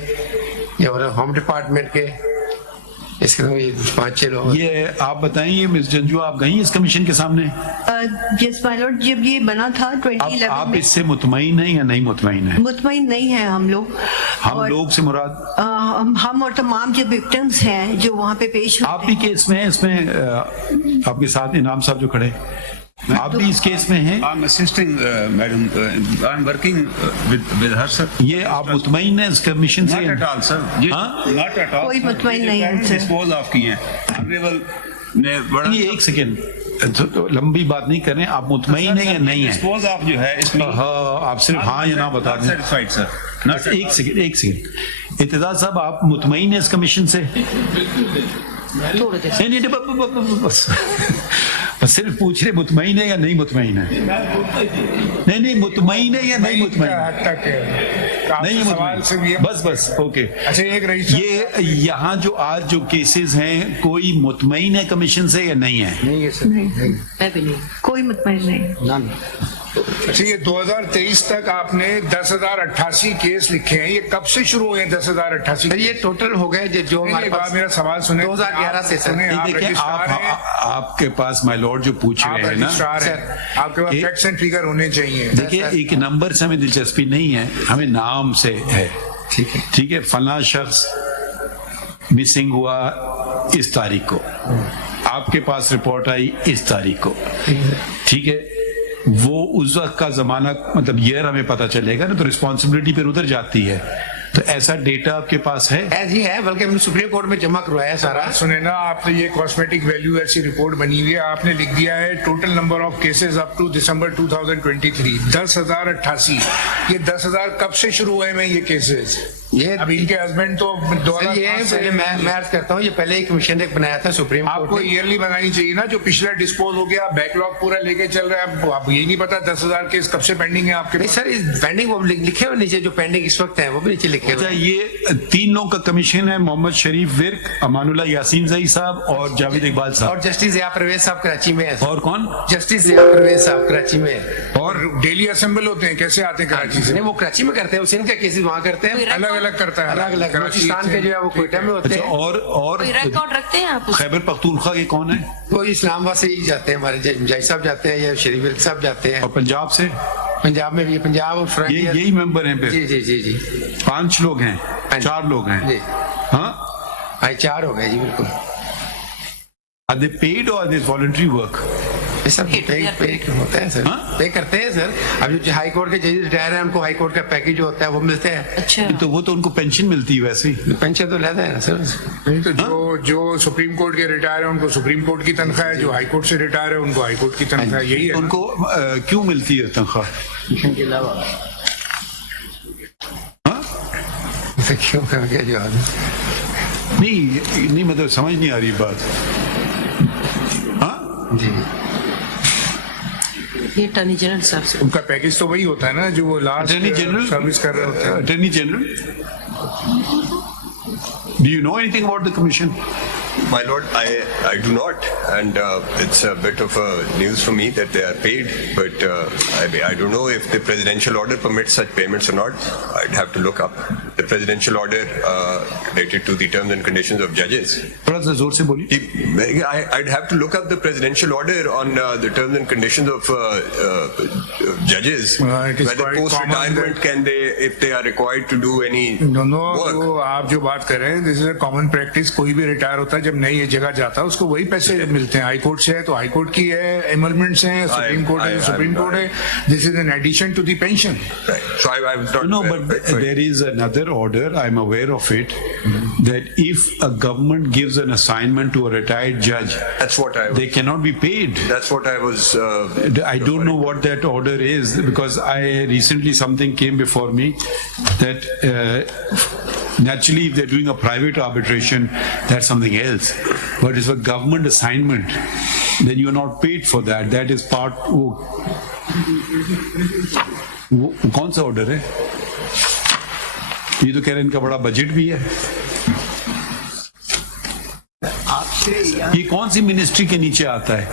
اور ہوم ڈپارٹمنٹ کے. اس کے 5-6 لوگ. یہ آپ بتائیں, یہ مس جنجوعہ آپ گئی اس کمیشن کے سامنے؟ یس مائی لارڈ, جب یہ بنا تھا 2011 آپ میں. اس سے مطمئن ہیں یا نہیں مطمئن ہیں؟ مطمئن نہیں ہیں ہم لوگ. ہم لوگ سے مراد ہم اور تمام جو وکٹمز ہیں جو وہاں پہ پیش ہوتے آپ بھی کیس میں ہیں؟ اس میں آپ کے ساتھ انعام صاحب جو کھڑے, آپ بھی اس کیس میں ہیں؟ I'm assisting madam, I'm working with her sir. یہ آپ مطمئن ہیں اس کمیشن سے؟ Not at all sir. Not at all. کوئی مطمئن نہیں ہے. ڈسپوز آف کی ہیں Honorable نے بڑا. یہ ایک سیکنڈ, لمبی بات نہیں کریں, آپ مطمئن ہیں یا نہیں ہیں؟ ڈسپوز آف جو ہے اس میں آپ صرف ہاں یا نہ بتا دیں. سیٹسفائڈ سر. ایک سیکنڈ, اعتزاز صاحب آپ مطمئن ہیں اس کمیشن سے؟ نہیں, بس صرف پوچھ رہے مطمئن ہے یا نہیں مطمئن ہے؟ نہیں مطمئن ہے یا نہیں مطمئن ہے؟ نہیں مطمئن, بس اوکے. اچھا, ایک رئیس یہ یہاں جو آج جو کیسز ہیں, کوئی مطمئن ہے کمیشن سے یا نہیں ہے؟ نہیں, کوئی مطمئن نہیں. اچھا, یہ 2023 تک آپ نے 10,088 کیس لکھے ہیں, یہ کب سے شروع ہوئے ہیں 10,088؟ یہ ٹوٹل ہو گئے جو ہمارے پاس. میرا سوال سنیں, 2011 سے سر. دیکھیں آپ کے پاس مائی لارڈ جو پوچھ رہے ہیں نا, آپ کے پاس فیکٹس اینڈ فگر ہونے چاہیے. دیکھیں ایک نمبر سے ہمیں دلچسپی نہیں ہے, ہمیں نام سے ہے. ٹھیک ہے, فلاں شخص مسنگ ہوا اس تاریخ کو, آپ کے پاس رپورٹ آئی اس تاریخ کو, ٹھیک ہے, وہ اس وقت کا زمانہ مطلب ایئر ہمیں پتہ چلے گا نا, تو رسپانسبلٹی پھر ادھر جاتی ہے. تو ایسا ڈیٹا آپ کے پاس ہے؟ جی ہے, بلکہ ہم نے سپریم کورٹ میں جمع کروایا سارا. سنیں نا, آپ نے یہ کاسمیٹک ویلیو ایسی رپورٹ بنی ہوئی ہے, آپ نے لکھ دیا ہے total number of cases up to December 2023 10,088. یہ 10,000 کب سے شروع ہوئے ہیں یہ کیسز؟ یہ اب ان کے ہسبینڈ تو پہلے میں عرض کرتا ہوں، یہ پہلے ایک کمیشن ایک بنایا تھا سپریم آپ کورٹ کو نے. ایئرلی بنانی چاہیے نا، جو پچھلا ڈسپوز ہو گیا بیک لاگ پورا لے کے چل رہا ہے. آپ یہی نہیں پتا 10,000 کیس کب سے پینڈنگ ہے آپ کے نہیں پاس؟ سر، پینڈنگ وہ لکھے ہوئے نیچے، جو پینڈنگ اس وقت ہیں وہ بھی نیچے لکھے ہوئے. یہ 3 لوگوں کا کمیشن ہے، محمد شریف ورک، امان اللہ یاسین زئی صاحب اور جاوید اقبال صاحب. اور جسٹس ضیاء پرویز صاحب کراچی میں ہے. اور کون؟ جسٹس ضیاء پرویز صاحب کراچی میں ہے. اور ڈیلی اسمبل ہوتے ہیں، کیسے آتے ہیں کراچی سے؟ نہیں وہ کراچی میں کرتے ہیں، اس ان کا کیسز وہاں کرتے ہیں، الگ الگ کرتا ہے، الگ الگ. بلوچستان کے جو ہے وہ کوئٹہ میں ہوتے ہیں. اور ریکارڈ رکھتے ہیں آپ؟ خیبر پختونخوا کے کون ہیں؟ وہ اسلام آباد سے ہی جاتے ہیں، ہمارے جائی صاحب جاتے ہیں یا شریف ورک صاحب جاتے ہیں. اور پنجاب سے؟ پنجاب میں بھی، پنجاب اور فرنٹیئر. یہی ممبر ہیں پھر؟ جی جی جی جی 5 لوگ ہیں، 4 لوگ ہیں. جی ہاں 4 ہو گئے جی بالکل. Are they paid or are they voluntary work? سر پے ہوتا ہے سر، پے کرتے ہیں سر. اب جو ہائی کورٹ کے ججز ریٹائر ہیں ان کو ہائی کورٹ کا پیکج جو ہوتا ہے وہ ملتے ہیں. اچھا تو وہ تو ان کو پینشن ملتی ہے ویسے ہی. پینشن تو لیتا ہے نا سر. نہیں تو جو سپریم کورٹ کے ریٹائر ہیں ان کو سپریم کورٹ کی تنخواہ ہے، جو ہائی کورٹ سے ریٹائر ہے ان کو ہائی کورٹ کی تنخواہ ہے. یہی ہے ان کو کیوں ملتی ہے تنخواہ؟ کے علاوہ ہاں کیوں کیا جواب ہے؟ نہیں مطلب سمجھ نہیں آ رہی بات. ہاں جی یہ اٹارنی جنرل صاحب سے ان کا پیکج تو وہی ہوتا ہے نا جو وہ لاسٹ اٹارنی جنرل سروس کر رہے ہوتے ہیں. Attorney general Do you know anything about the commission? My lord, I do not, and it's a bit of a news for me that they are paid, but I don't know if the presidential order permits such payments or not. I'd have to look up the presidential order related to the terms and conditions of judges. تھوڑا سا زور سے بولیے. I'd have to look up the presidential order on the terms and conditions of judges, whether post-retirement can they, if they are required to do any work. آپ جو بات کر رہے ہیں دس از اے کامن پریکٹس. کوئی بھی ریٹائر ہوتا ہے جب نئی جگہ جاتا ہے اس کو وہی پیسے ملتے ہیں. ہائی کورٹ سے ہے تو ہائی کورٹ کی ہے ایملمنٹس ہیں، سپریم کورٹ ہے تو سپریم کورٹ ہے. This is an addition to the pension. So I was not No, aware, but there is another order, I'm aware of it, that if a government gives an assignment to a retired judge, that's what I was. they cannot be paid. That's what I was. I don't know what that order is, because I recently something came before me that naturally if they're doing a private arbitration, that's something else. But it's a government assignment, then you're not paid for that. That is part. وہ کون سا order ہے؟ یہ تو کہہ رہے ہیں ان کا بڑا بجٹ بھی ہے. یہ کون سی منسٹری کے نیچے آتا ہے؟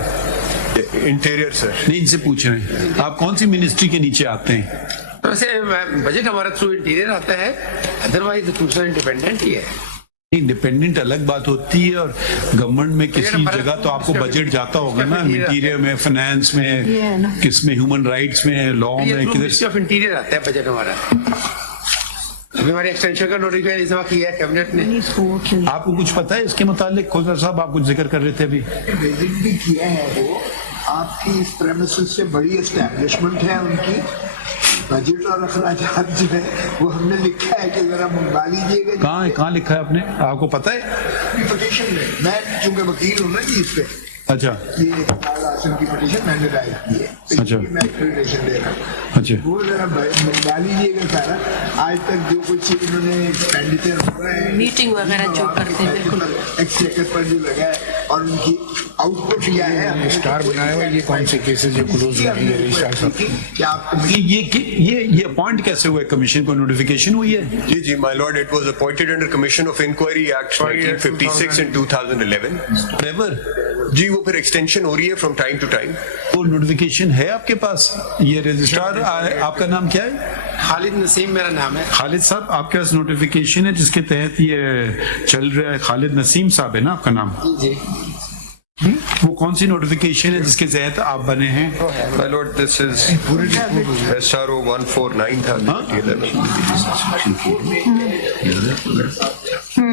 انٹیریئر سر. نہیں ان سے پوچھ رہے ہیں آپ کون سی منسٹری کے نیچے آتے ہیں؟ ویسے بجٹ ہمارا تھرو انٹیریئر آتا ہے، ادروائز دوسرا انڈیپینڈنٹ ہی ہے. انڈیپینڈنٹ الگ بات ہوتی ہے، اور گورنمنٹ میں کسی جگہ تو آپ کو بجٹ جاتا ہوگا نا، انٹیریئر میں، فائنانس میں، کس میں، ہیومن رائٹس میں، لا میں، منسٹری آف انٹیریئر آتا ہے بجٹ ہمارا. ابھی ہماری ایکسٹینشن کا نوٹیفکیشن اس دفعہ کیا ہے کیبنٹ نے. آپ کو کچھ پتا ہے اس کے متعلق؟ کھوسر صاحب آپ کچھ ذکر کر رہے تھے ابھی. وزٹ بھی کیا ہے وہ. آپ کی اس پریمیسز سے بڑی اسٹیبلشمنٹ ہے ان کی. بجٹ اور اخراجات جو ہے وہ ہم نے لکھا ہے کہ ذرا منگوا لیجیے گا. کہاں لکھا ہے آپ نے؟ آپ کو پتا ہے؟ پٹیشن میں چونکہ وکیل ہوں نا جی اس پہ. اچھا یہ آسن کی پٹیشن میں نے دائر کی ہے. اچھا میں ایکسپلینیشن دے رہا ہوں. اچھا وہ ذرا منگوا لیجیے گا سارا. آج تک جو کچھ انہوں نے ایکسپینڈیچر ہو رہا ہے، میٹنگ وغیرہ جو کرتے ہیں، بالکل ایکسچیکر پر جو لگا ہے اور ان کی آؤٹ پٹ کیا ہے. اسٹار بنایا ہوا یہ کون سے کیسز جو کلوز ہوئی ہے رجسٹر صاحب؟ کیا آپ یہ اپوائنٹ کیسے ہوئے؟ کمیشن کو نوٹیفیکیشن ہوئی ہے؟ جی my lord, it was appointed under Commission of Inquiry Act 1956 in 2011. Forever. جی وہ پھر ایکسٹینشن ہو رہی ہے فرام ٹائم ٹو ٹائم. وہ نوٹیفیکیشن ہے آپ کے پاس؟ یہ رجسٹرار آپ کا نام کیا ہے؟ خالد نسیم میرا نام ہے. خالد صاحب آپ کے پاس نوٹیفیکیشن ہے جس کے تحت یہ چل رہا ہے؟ خالد نسیم صاحب ہے نا آپ کا نام؟ جی. وہ کون سی نوٹیفیکیشن ہے جس کے تحت آپ بنے ہیں؟ My lord, this is SRO 149 تھا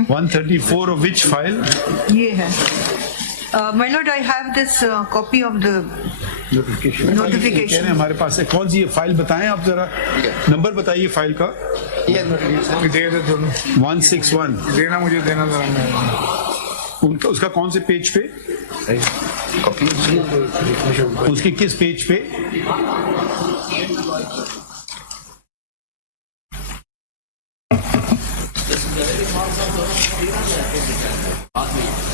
134 of which file? یہ ہے. My lord, I have this copy of the notification. ہمارے پاس ہے. کون سی یہ فائل بتائیں آپ ذرا، نمبر بتائیے فائل کا. دے دے دونوں 161 دینا مجھے دینا ذرا. ان کا اس کا کون سے پیج پہ؟ اس کے کس پیج پہ؟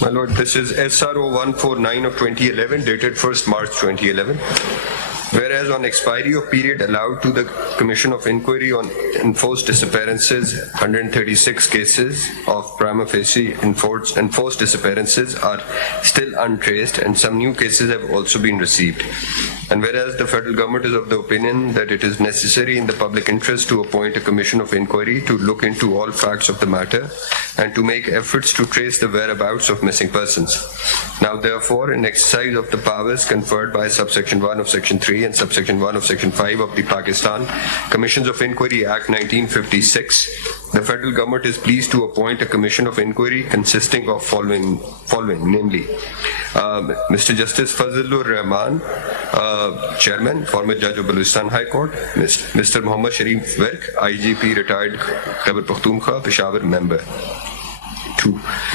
My Lord, this is SRO 149 of 2011, dated 1st March 2011. Whereas on expiry of period allowed to the Commission of Inquiry on enforced disappearances, 136 cases of prima facie enforced disappearances are still untraced, and some new cases have also been received. And whereas the federal government is of the opinion that it is necessary in the public interest to appoint a commission of inquiry to look into all facts of the matter and to make efforts to trace the whereabouts of missing persons. Now therefore, in exercise of the powers conferred by subsection 1 of section 3 and subsection 1 of section 5 of the Pakistan Commissions of Inquiry Act 1956, the federal government is pleased to appoint a commission of inquiry consisting of following, namely, Mr. Justice Fazlur Rahman, Chairman, former Judge of Balochistan High Court, Mr. Muhammad Sharif Virk, IGP, retired Khyber Pakhtunkhwa, Peshawar member. 2.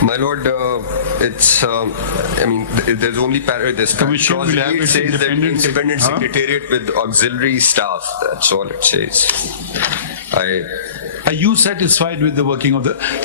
My Lord, it's, I mean, there's only this Commission will have its says that independent huh? secretariat with auxiliary staff. That's all it says. Are you satisfied with the working of the?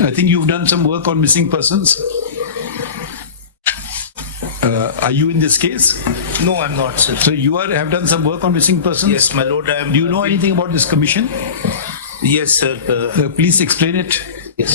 I think you've done some work on missing persons. Are you in this case? No, I'm not, sir. So you have done some work on missing persons? Yes, my lord, I am. Do you know anything about this commission? Yes, sir. Please explain it. Yes.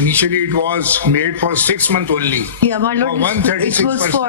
Initially it was made for 6 months only. Yeah, my lord, it was for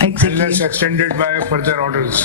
Exactly. Unless extended by further orders.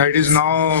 that is now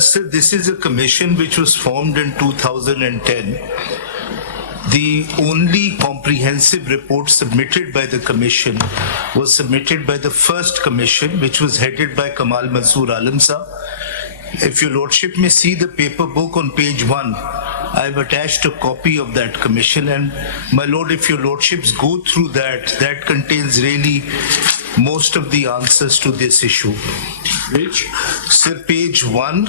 Sir, this is a commission which was formed in 2010. The only comprehensive report submitted by the commission was submitted by the first commission, which was headed by Kamal Mansoor Alam Sir. If your lordship may see the paper book on page 1, I've attached a copy of that commission, and my lord, if your lordships go through that contains really most of the answers to this issue. Which? Sir, page 1.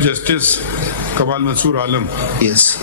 Justice Kamal Mansoor Alam. Yes.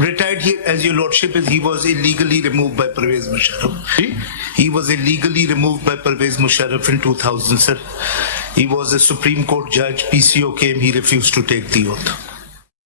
Retired, he, as your lordship is, he was illegally removed by Pervez Musharraf. He was illegally removed by Pervez Musharraf in 2000, sir. He was a Supreme Court judge. PCO came, he refused to take the oath.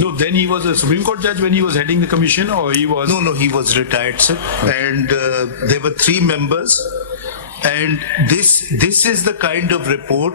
No, then he was a Supreme Court judge when he was heading the commission, or he was? No, he was retired, sir. And there were 3 members. And this is the kind of report.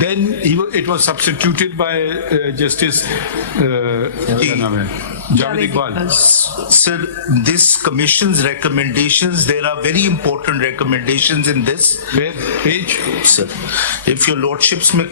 then it was substituted by Justice Javed Iqbal. Sir, this commission's recommendations, there are very important recommendations in this. Where page? Sir, if your lordships may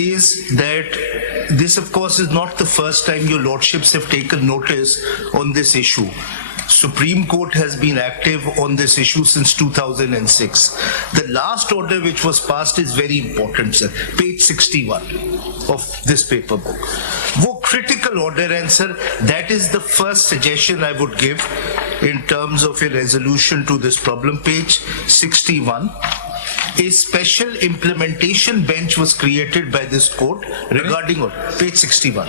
is that this of course is not the first time your lordships have taken notice on this issue. Supreme Court has been active on this issue since 2006. The last order which was passed is very important, sir. Page 61 of this paper book. Wo critical order, and sir, that is the first suggestion I would give in terms of a resolution to this problem. Page 61. A special implementation bench was created by this court regarding page 61.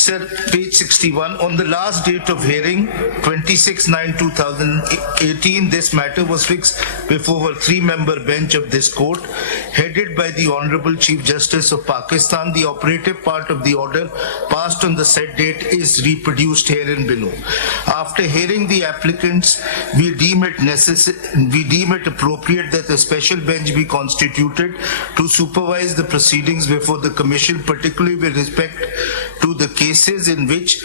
Sir, page 61. On the last date of hearing, 26/9/2018, this matter was fixed before a 3-member bench of this court, headed by the Honorable Chief Justice of Pakistan. The operative part of the order passed on the said date is reproduced herein below. After hearing the applicants, we deem it appropriate that a special bench be constituted to supervise the proceedings before the commission, particularly with respect to the cases in which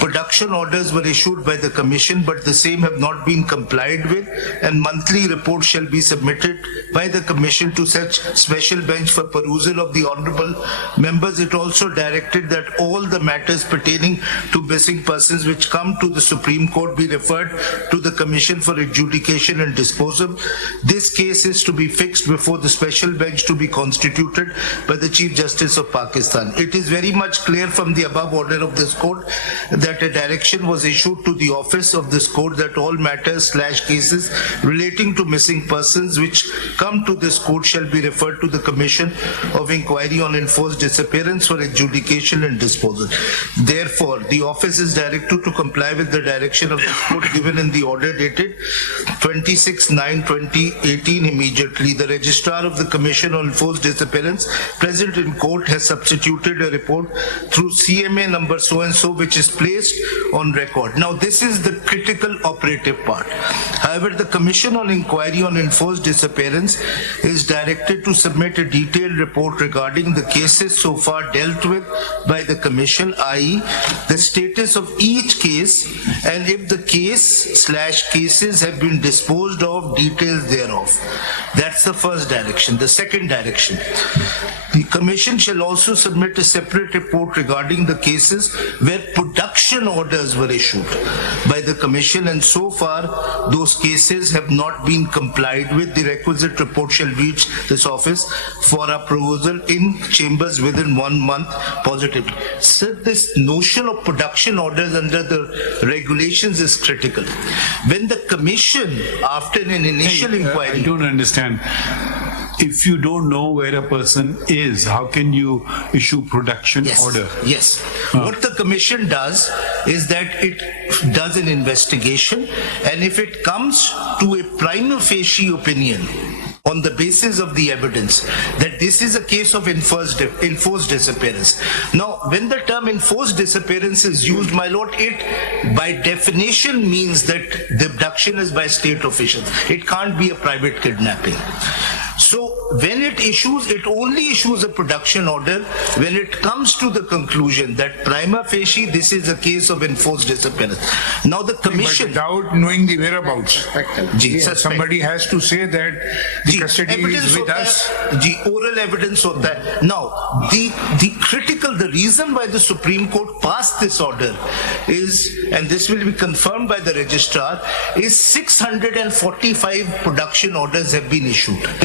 Production orders were issued by the commission, but the same have not been complied with, and monthly reports shall be submitted by the commission to such special bench for perusal of the honorable members. It also directed that all the matters pertaining to missing persons which come to the Supreme Court be referred to the commission for adjudication and disposal. This case is to be fixed before the special bench to be constituted by the Chief Justice of Pakistan. It is very much clear from the above order of this court that a direction was issued to the office of this court that all matters/cases relating to missing persons which come to this court shall be referred to the Commission of Inquiry on Enforced Disappearance for adjudication and disposal. Therefore, the office is directed to comply with the direction of this court given in the order dated 26/9/2018 immediately. The registrar of the Commission on Enforced Disappearance present in court has substituted a report through CMA number so and so, which is placed on record. Now, this is the critical operative part. However, the Commission on Inquiry on Enforced Disappearance is directed to submit a detailed report regarding the cases so far dealt with by the Commission, i.e. the status of each case, and if the case/cases have been disposed of, details thereof. That's the first direction. The second direction, the Commission shall also submit a separate report regarding the cases where production orders were issued by the Commission, and so far those cases have not been complied with. The requisite report shall reach this office for approval in chambers within 1 month positively. Sir, this notion of production orders under the regulations is critical. When the Commission, after an initial inquiry... I don't understand. If you don't know where a person is, how can you issue production order? Yes. What the Commission does is that it does an investigation, and if it comes to a prima facie opinion on the basis of the evidence that this is a case of enforced disappearance. Now, when the term enforced disappearance is used, my lord, it by definition means that the abduction is by state officials. It can't be a private kidnapping. So when it only issues a production order when it comes to the conclusion that prima facie this is a case of enforced disappearance. Now the Commission, without knowing the whereabouts, somebody has to say that the custody is with us. Oral evidence hota hai. Now the critical, the reason why the Supreme Court passed this order is, and this will be confirmed by the registrar, is 645 production orders have been issued.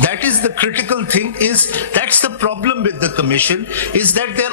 That is the critical thing. That's the problem with the commission, is that their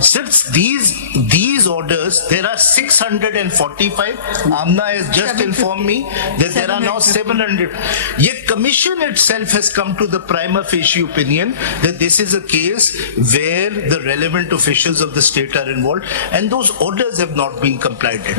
Since these orders, there are 645. Amna has just informed me that there are now 700. Ye commission itself has come to the prima facie opinion that this is a case where the relevant officials of the state are involved, and those orders have not been complied with.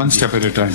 one step at a time.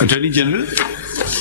Attorney General,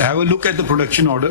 have a look at the production order.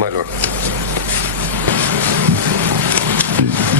My lord.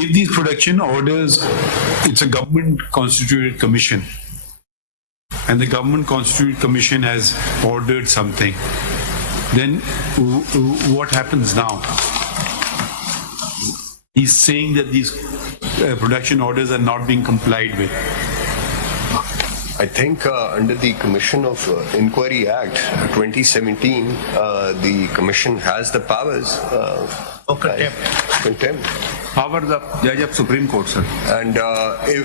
If these production orders, it's a government constituted commission, and the government constituted commission has ordered something, then what happens now? He's saying that these production orders are not being complied with. I think under the Commission of Inquiry Act 2017, the Commission has the powers. Contempt. Power the judge of Supreme Court, sir. And if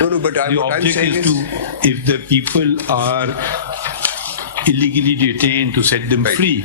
No, but the what I'm object saying is to, if the people are illegally detained, to set them Right. free.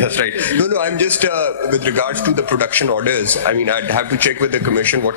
That's right. No, I'm just with regards to the production orders. I mean, I'd have to check with the commission what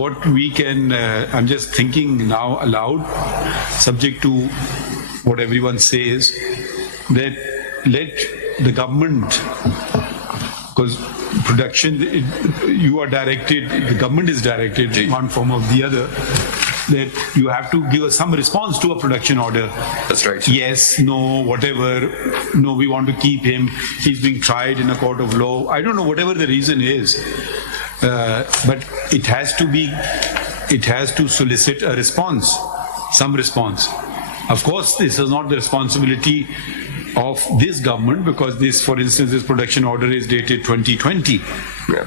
what we can, I'm just thinking now aloud, subject to what everyone says, that let the government, because production, you are directed, the government is directed in one form or the other, that you have to give us some response to a production order. That's right, sir. Yes, no, whatever, no, we want to keep him, he's being tried in a court of law. I don't know, whatever the reason is. But it has to solicit a response, some response. Of course, this is not the responsibility of this government, because this, for instance, this production order is dated 2020. Yeah.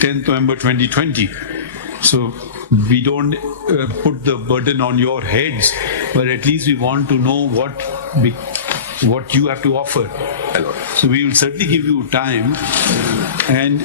10th November 2020. So we don't put the burden on your heads, but at least we want to know what you have to offer. So we will certainly give you time. And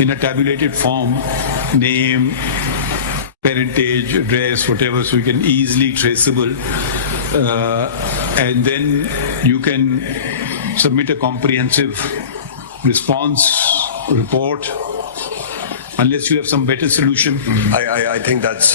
in a tabulated form, name, parentage, address, whatever, so you can easily traceable, and then you can submit a comprehensive response report, unless you have some better solution. I think that's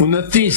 29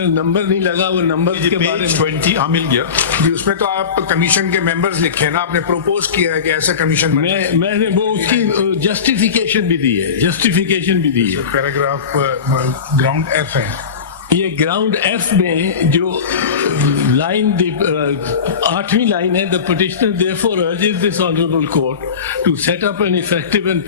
number نہیں لگا, وہ number کے بارے page 20 ہاں مل گیا جی, اس میں تو آپ کمیشن کے ممبرز لکھے ہیں نا, آپ نے پروپوز کیا ہے کہ ایسا کمیشن میں نے وہ اس کی جسٹیفیکیشن بھی دی ہے, پیراگراف گراؤنڈ ایف ہے. یہ گراؤنڈ ایف میں جو لائن 8ویں لائن ہے, the petitioner therefore urges this honorable court to set up an effective and